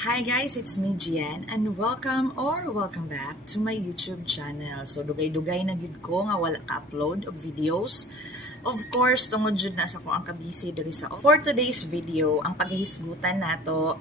Hi guys, it's me Gian and welcome back to my YouTube channel. So dugay-dugay na gyud ko nga wala ka-upload og videos. Of course, tungod jud na sa ko ang kabisi diri sa for today's video, ang paghisgutan nato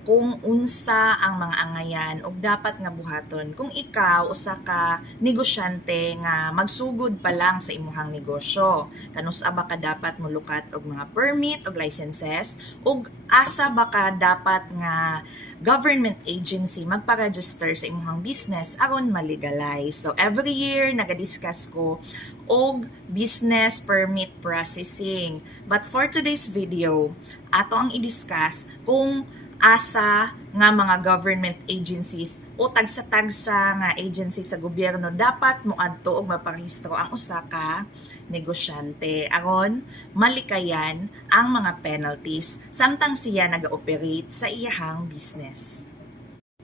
kung unsa ang mga angayan ug dapat nga buhaton kung ikaw usa ka negosyante nga magsugod pa lang sa imuhang negosyo. Kanus-a ba ka dapat molukat og mga permit og licenses ug asa ba ka dapat nga government agency magpa-register sa imuhang business aron malegalize. So every year nagadiscuss ko og business permit processing. But for today's video, ato ang i-discuss kung asa nga mga government agencies o tagsa-tagsa nga agency sa gobyerno dapat moadto og maparehistro ang usa ka negosyante aron malikayan ang mga penalties samtang siya naga-operate sa iyahang business.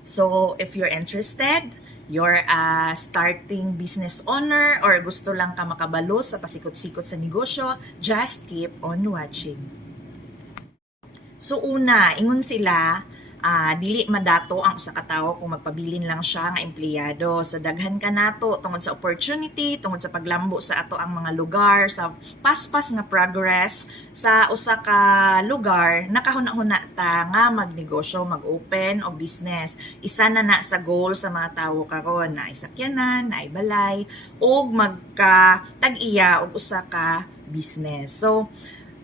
So, if you're interested, you're a starting business owner or gusto lang ka makabalo sa pasikot-sikot sa negosyo, just keep on watching. So una, ingon sila, dili madato ang usa ka tawo kung magpabilin lang siya nga empleyado. So daghan ka nato tungod sa opportunity, tungod sa paglambo sa ato ang mga lugar, sa paspas nga progress sa usa ka lugar, nakahuna-huna ta nga magnegosyo, mag-open o business. Isa na sa goal sa mga tawo karon na isakyanan, na ibalay, ug magka tag-iya og usa ka business. So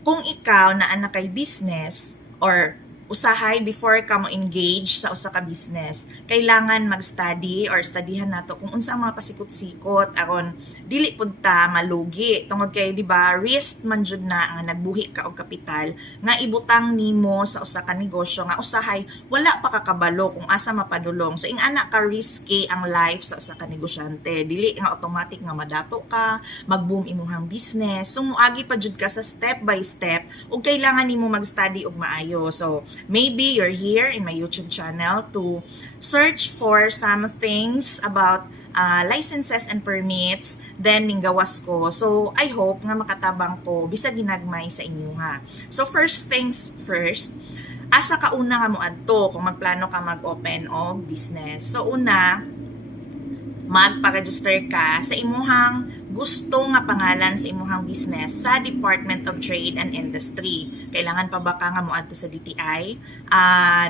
kung ikaw na anak kay business or usahay before ka mo engage sa usa ka business, kailangan mag-study or studyhan nato kung unsa ang mga pasikot-sikot aron dili pud ta malugi tungod kay di ba risk man jud na nga nagbuhi ka og kapital nga ibutang nimo sa usa ka negosyo nga usahay wala pa kakabalo kung asa mapadulong. So ingana ka risky ang life sa usa ka negosyante, dili nga automatic nga madato ka mag-boom imuhang business. So moagi pa jud ka sa step by step ug kailangan nimo mag-study og maayo. So maybe you're here in my YouTube channel to search for some things about licenses and permits, then ninggawas ko. So, I hope nga makatabang ko bisag ginagmay sa inyo ha. So, first things first, asa ka una nga mo adto kung magplano ka mag-open og business. So, una, magpa-register ka sa imuhang gusto nga pangalan sa imuhang business sa Department of Trade and Industry. Kailangan pa ba ka nga moadto sa DTI?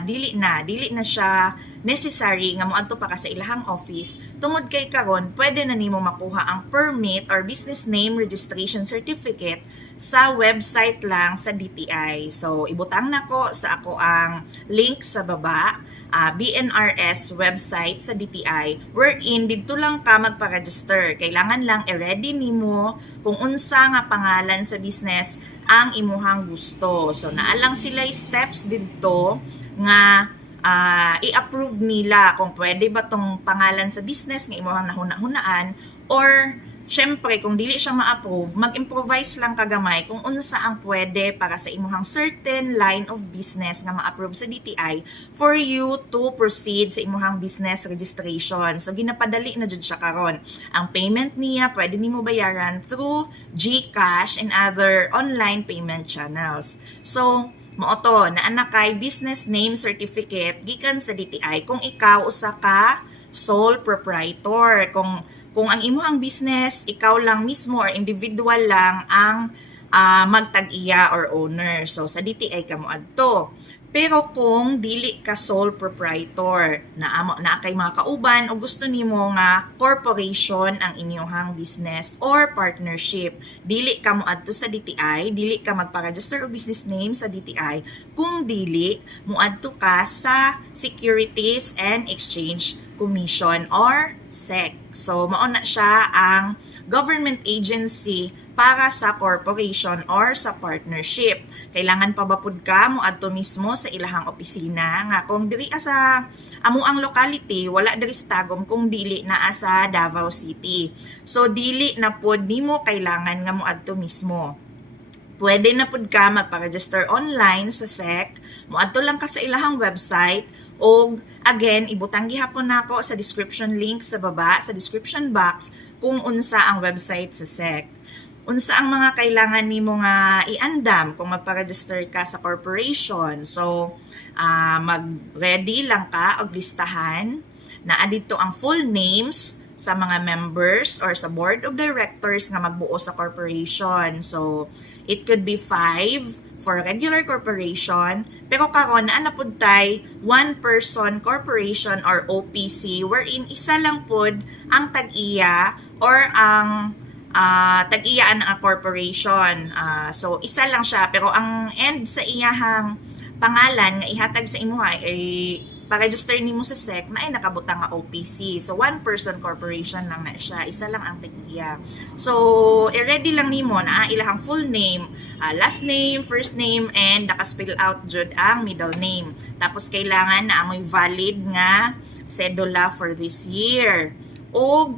Dili na siya necessary nga moadto pa ka sa ilahang office. Tungod kay karon, pwede na nimo makuha ang permit or business name registration certificate sa website lang sa DTI. So, ibutang nako sa ako ang link sa baba. BNRS website sa DTI wherein dito lang ka magpa-register. Kailangan lang i-ready nimo kung unsa nga pangalan sa business ang imuhang gusto. So naalang sila steps dito nga i-approve nila kung pwede ba tong pangalan sa business nga imuhang nahuna-hunaan or syempre, kung dili siya ma-approve, mag-improvise lang kagamay kung unsa ang pwede para sa imuhang certain line of business nga ma-approve sa DTI for you to proceed sa imuhang business registration. So, ginapadali na jud siya karon. Ang payment niya, pwede nimo bayaran through GCash and other online payment channels. So, mooto, naana kay business name certificate gikan sa DTI kung ikaw usa ka sole proprietor, kung ang imuhang business, ikaw lang mismo or individual lang ang magtag-iya or owner. So, sa DTI ka mo adto. Pero kung dili ka sole proprietor, na kay mga kauban o gusto nimo nga corporation ang inyong business or partnership, dili ka mo adto sa DTI, dili ka magpa-register o business name sa DTI, kung dili mo adto ka sa Securities and Exchange Commission or SEC. So, mauna siya ang government agency para sa corporation or sa partnership. Kailangan pa ba pud ka mo adto mismo sa ilahang opisina nga kung diri sa amo ang locality, wala diri sa Tagum kung dili naa sa Davao City. So, dili na pud nimo kailangan nga mo adto mismo. Pwede na pud ka magpa-register online sa SEC, moadto lang ka sa ilahang website, o again, ibutang gihapon nako sa description link sa baba, sa description box, kung unsa ang website sa SEC. unsa ang mga kailangan nimo nga iandam kung magpa-register ka sa corporation. So, mag-ready lang ka og listahan na adito ang full names sa mga members or sa board of directors nga magbuo sa corporation. So, it could be 5 for regular corporation, pero karon naa na pud tay one person corporation or OPC wherein isa lang pud ang tag-iya or ang tag-iyaan ang corporation. So isa lang siya, pero ang end sa iyahang pangalan nga ihatag sa imo ay pa-register nimo sa SEC na ay nakabutang nga OPC. So one person corporation lang na siya, isa lang ang tag-iya. So i-ready lang nimo na ilahang full name, last name, first name, and naka-spell out jud ang middle name. Tapos kailangan na amoy valid nga cedula for this year. O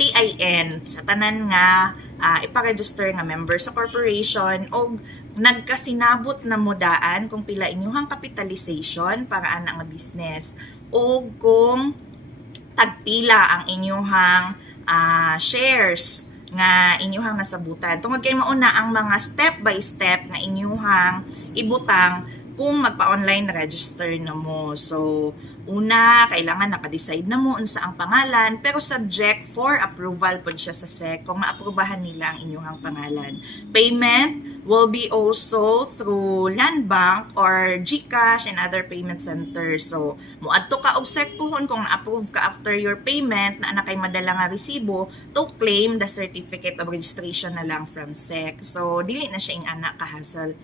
TIN sa tanan nga ipa-register nga member sa corporation o nagkasinabot na mudaan kung pila inyuhang capitalization para ana nga business o kung tagpila ang inyuhang shares nga inyuhang nasabutan. Tungod kay mauna ang mga step by step nga inyuhang ibutang kung magpa-online register na mo. So, una, kailangan naka-decide na mo unsa ang pangalan, pero subject for approval po siya sa SEC kung maaprubahan nila ang inyuhang pangalan. Payment will be also through Land Bank or GCash and other payment centers. So, muadto ka og SEC puhon kung na-approve ka after your payment na kay madala nga resibo to claim the certificate of registration na lang from SEC. So, dili na siya ing anak ka-hassle.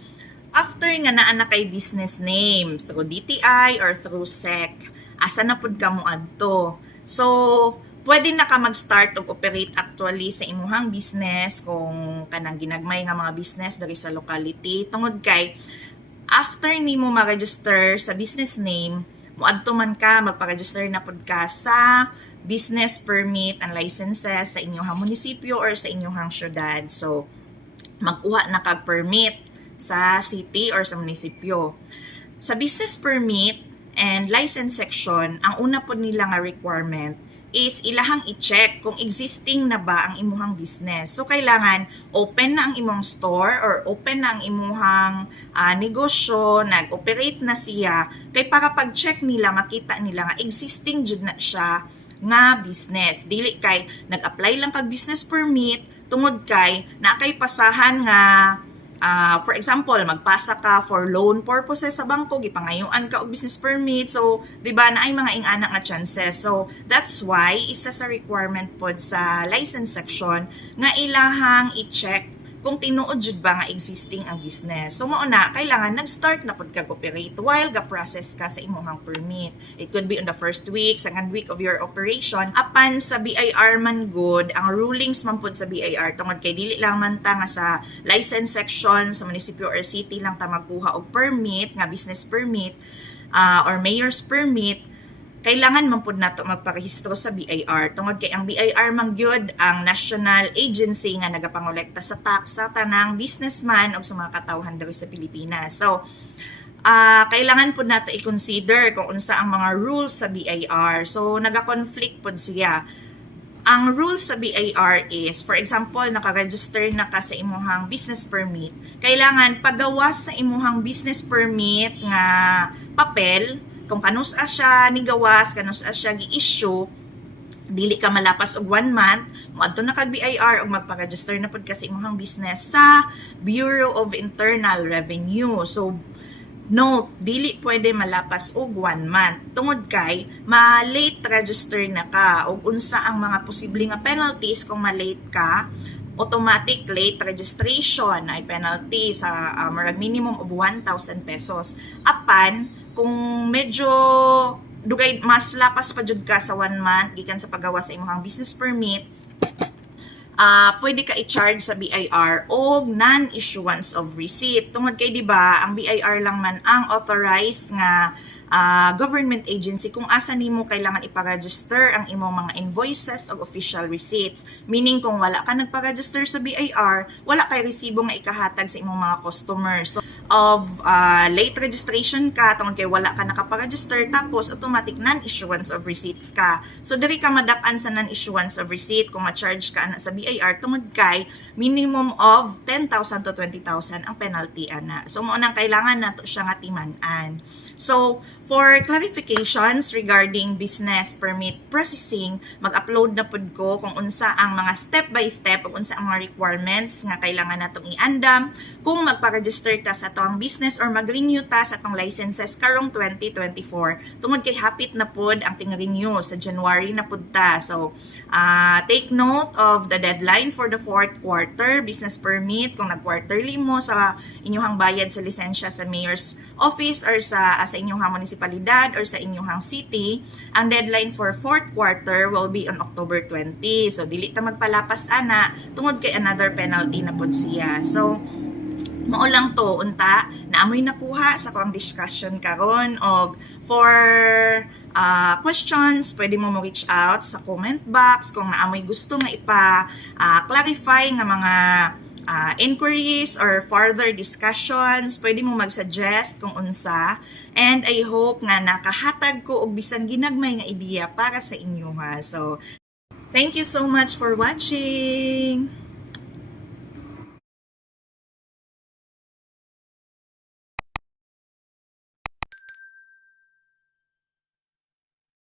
After nga naa na kay business name through DTI or through SEC, asa na pud ka mo adto. So, pwede na ka mag-start og operate actually sa imuhang business kung kanang ginagmay nga mga business diri sa locality. Tungod kay after nimo ma-register sa business name, muadto man ka magpa-register na pud ka sa business permit and licenses sa inyong munisipyo or sa inyong syudad. So, magkuha na kag permit sa city or sa munisipyo. Sa business permit and license section, ang una po nila nga requirement is ilahang i-check kung existing na ba ang imuhang business. So, kailangan open na ang imong store or open na ang imuhang negosyo, nag-operate na siya. Kay para pag-check nila, makita nila nga existing jud na siya nga business. Dili kay nag-apply lang kag business permit, tungod kay na kay pasahan nga for example, magpasa ka for loan purposes sa bangko, gipangayuan ka og business permit. So, di ba na ay mga ingana nga chances. So, that's why isa sa requirement pod sa license section nga ilahang i-check kung tinuod jud ba nga existing ang business. So, mauna, kailangan nag-start na pod kag operate while ga-process ka sa imuhang permit. It could be on the first week, second week of your operation. Apan sa BIR man good, ang rulings man pod sa BIR, tungod kay dili lang man ta nga sa license section sa munisipyo or city lang ta magkuha og permit, nga business permit, or mayor's permit, kailangan man pud nato magparehistro sa BIR tungod kay ang BIR man gyud ang national agency nga nagapangolekta sa tax sa tanang businessman o sa mga katawhan diri sa Pilipinas. So, kailangan pud nato i-consider kung unsa ang mga rules sa BIR. So, naga-conflict pud siya. Ang rules sa BIR is, for example, naka-register na ka sa imuhang business permit, kailangan pagawas sa imuhang business permit nga papel kung kanus siya ni gawas, kanus siya gi-issue, dili ka malapas og 1 month, moadto na kag BIR og magpa-register na pud ka sa imong business sa Bureau of Internal Revenue. So, no, dili pwede malapas og 1 month. Tungod kay, ma-late register na ka og unsa ang mga posible nga penalties kung ma-late ka. Automatic late registration ay penalty sa marag minimum of 1,000 pesos. Apan, kung medyo dugay mas lapas pa jud ka sa 1 month gikan sa paggawa sa imong business permit, pwede ka i-charge sa BIR og non-issuance of receipt. Tungod kay di ba ang BIR lang man ang authorized nga government agency kung asa nimo kailangan ipa-register ang imong mga invoices o official receipts. Meaning kung wala ka nagpa-register sa BIR, wala kay resibo nga ikahatag sa imong mga customers. So, of late registration ka tungod kay wala ka nakaparegister, tapos automatic non-issuance of receipts ka. So diri ka madapan sa non-issuance of receipt kung ma-charge ka ana sa BIR tungod kay minimum of 10,000 to 20,000 ang penalty ana. So mo nang kailangan nato siya nga timan-an. So for clarifications regarding business permit processing, mag-upload na pud ko kung unsa ang mga step by step ug unsa ang mga requirements nga kailangan natong iandam kung magpa-register ta sa atong business or mag-renew ta sa atong licenses karong 2024 tungod kay hapit na pud ang ting-renew sa January na pud ta. So take note of the deadline for the fourth quarter business permit kung nag-quarterly mo sa inyong bayad sa lisensya sa mayor's office or sa inyong munisipalidad or sa inyong city. Ang deadline for fourth quarter will be on October 20. So dili ta magpalapas ana tungod kay another penalty na pud siya. So mao lang to unta na amoy nakuha sa akong discussion karon. Og for questions, pwede mo reach out sa comment box kung naamoy gusto nga ipa-clarify nga mga inquiries or further discussions. Pwede mo mag-suggest kung unsa. And I hope nga nakahatag ko og bisan ginagmay nga ideya para sa inyo ha. So thank you so much for watching!